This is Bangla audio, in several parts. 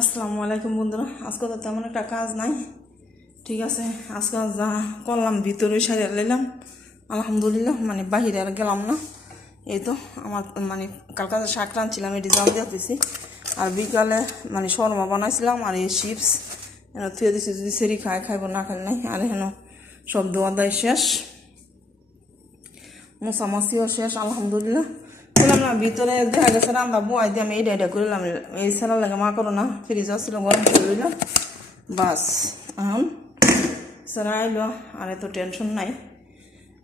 আসসালামু আলাইকুম বন্ধুরা। আজকে তো তেমন একটা কাজ নাই। ঠিক আছে, আজকে যা করলাম, ভিতরে সারিয়ে নিলাম আলহামদুলিল্লাহ মানে বাহিরে আর গেলাম না। এই তো আমার মানে কালকা শাক রাঁধছিলাম, এটি জাল দিয়ে দিছি। আর বিকালে মানে শর্মা বানাইছিলাম আর এই চিপস। এনে থুয়ে দিছি, যদি সেরি খায়, খাইব, না খাই নাই। আর হেন সব দোয়া দায় শেষ। মশামাছিও শেষ, আলহামদুলিল্লাহ। বললাম না ভিতরে দেখা গেছে রান্না বয়াই দিয়ে আমি এইটা এটা করলাম এই সেলার লাগে মা করো না ফ্রিজ আসছিল গরম করে দিলাম বাস এখন সেরা আইলো আর এত টেনশন নাই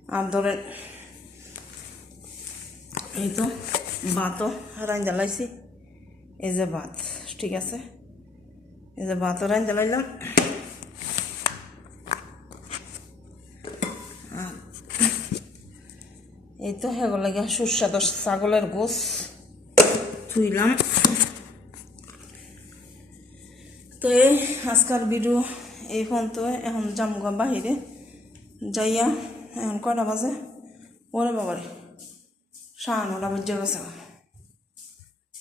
আর ধরেন এই তো ভাতও রাইন্দা লাইছি এই যে ভাত ঠিক আছে এই যে ভাতও রাইন্দা লাইলাম এই তো হেগো লাগে সুস্বাদু ছাগলের গোস। থুইলাম তো এই আজকাল ভিডিও এই ফোন তো এখন জামুগা বাহিরে। যাইয়া এখন কয়টা বাজে? ওরে বাবারে, সাড়ে নটা বেজে গেছে।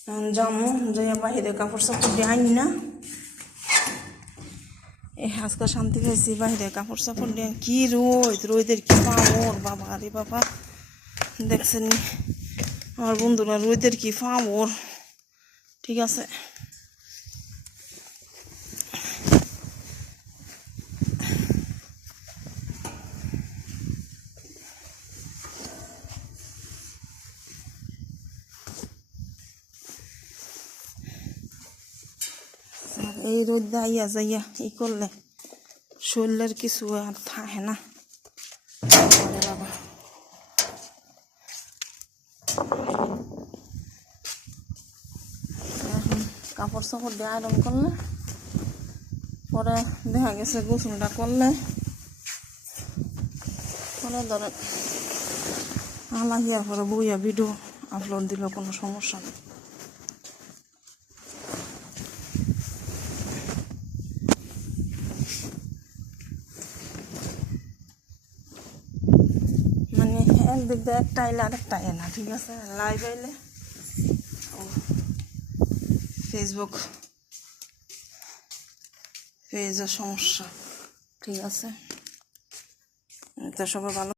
এখন জামু যাইয়া বাহিরে কাপড় চাপড় দিয়ে আইনি না। এই আজকে শান্তি পেয়েছি বাহিরে কাপড় চাপড় দিয়ে কি রোদ, রোদের কি পাওয়ার বাবা রে বাবা। দেখছেন নি? আমার বন্ধুরা রোদের কি পাওয়ার ঠিক আছে। আর এই রোদ দাইয়া যাইয়া ই করলে? শরীরের কিছু আর থাকে না। ওরে বাবা এখন কাপড় চাপড় দিয়ে আয়রন করলে, পরে দেখা গেছে গোসলটা করলে, পরে ধরেন আলাদা পরে বইয়া ভিডিও আপলোড দিল, কোনো সমস্যা নেই মানে একদিক দিয়ে একটা আইলে আরেকটা আয় না, ঠিক আছে? লাইভ আইলে। ফেসবুক পেজের সমস্যা, ঠিক আছে? তো সবাই ভালো